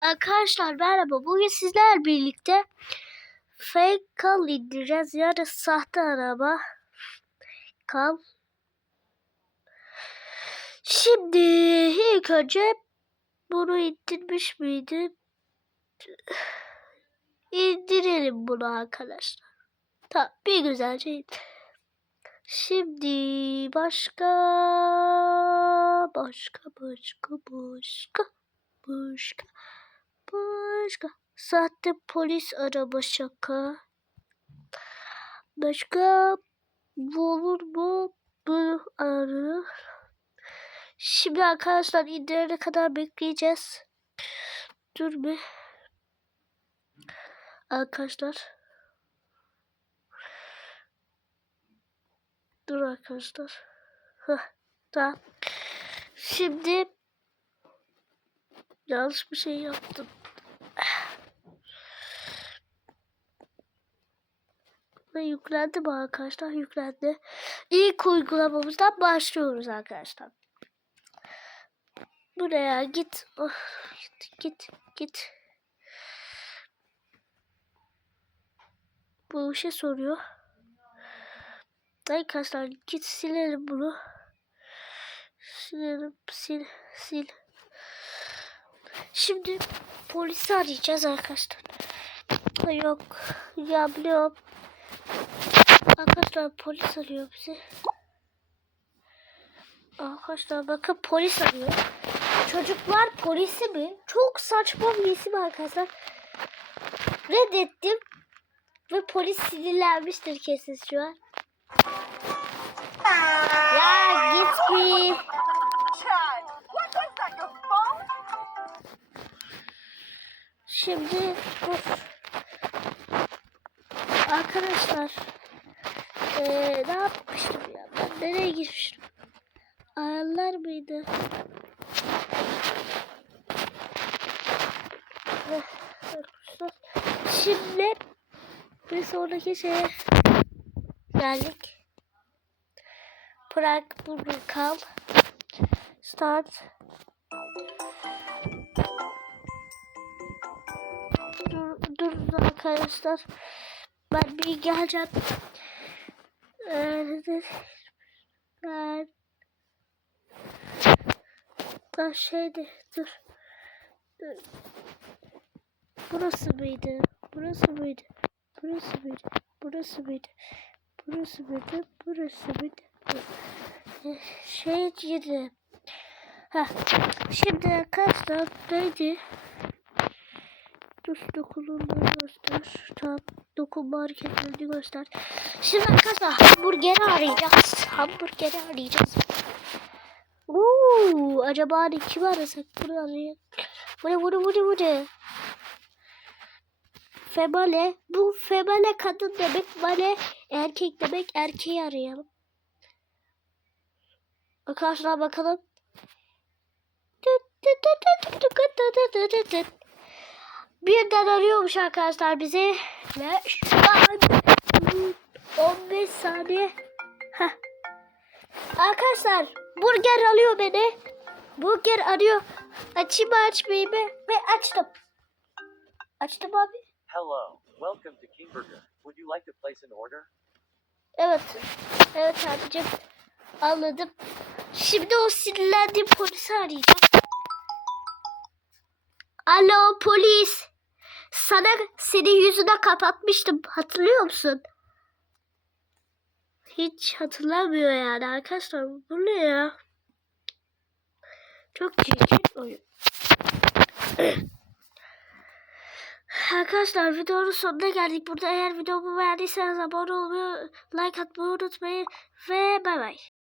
Arkadaşlar merhaba. Bugün sizlerle birlikte fake kal indireceğiz. Yani sahte araba kal. Şimdi ilk önce bunu indirmiş miydim? İndirelim bunu arkadaşlar. Tamam bir güzelce indir. Şimdi başka başka başka başka başka başka? Sahte polis araba şaka. Başka bu olur mu? Bu arı. Şimdi arkadaşlar indirene kadar bekleyeceğiz. Dur bir arkadaşlar. Dur arkadaşlar. Heh, tamam. Şimdi yanlış bir şey yaptım Ve yüklendi mi arkadaşlar? Yüklendi. İlk uygulamamızdan başlıyoruz arkadaşlar. Buraya git. Oh, git, git, git. Bu şey soruyor. Arkadaşlar git silelim bunu. Silelim, sil, sil. Şimdi polisi arayacağız arkadaşlar. Yok, ya biliyorum. Arkadaşlar polis arıyor bizi. Arkadaşlar bakın polis arıyor. Çocuklar polisi mi? Çok saçma bir isim arkadaşlar. Reddettim. Ve polis sinirlenmiştir kesin şu an. Ya git bir. Şimdi dur. Arkadaşlar. Eee ne yapmıştım ya? Ben nereye girmiştim? Ayarlar mıydı? Şimdi bir sonraki şeye geldik. Bırak bunu kal. Start. Dur, durun arkadaşlar. Ben bir geleceğim. Ee, ben ben şeydi dur. dur. Burası mıydı? Burası mıydı? Burası mıydı? Burası mıydı? Burası mıydı? Burası mıydı? Ee, Şey yedi. Ha. Şimdi arkadaşlar neydi? Dur dokunulmayı göster. Tamam. Dokunma hareketlerini göster. Şimdi arkadaşlar hamburgeri arayacağız. Hamburgeri arayacağız. Uuu, acaba hani kimi arasak? Bunu arayalım. Bu ne bu ne bu ne bu ne? Female. Bu female kadın demek. Male erkek demek. Erkeği arayalım. Arkadaşlar bakalım. Birden arıyormuş arkadaşlar bizi. Ve şu an 15 saniye. Heh. Arkadaşlar burger alıyor beni. Burger arıyor. Açayım mı açmayayım mı? Ve açtım. Açtım abi. Hello, welcome to King Burger. Would you like to place an order? Evet. Evet abicim. Anladım. Şimdi o sinirlendiğim polisi arayacağım. Alo polis. Sana senin yüzüne kapatmıştım. Hatırlıyor musun? Hiç hatırlamıyor yani arkadaşlar. Bu ne ya? Çok çirkin oyun. Arkadaşlar videonun sonuna geldik. Burada eğer videomu beğendiyseniz abone olmayı, like atmayı unutmayın. Ve bay bay.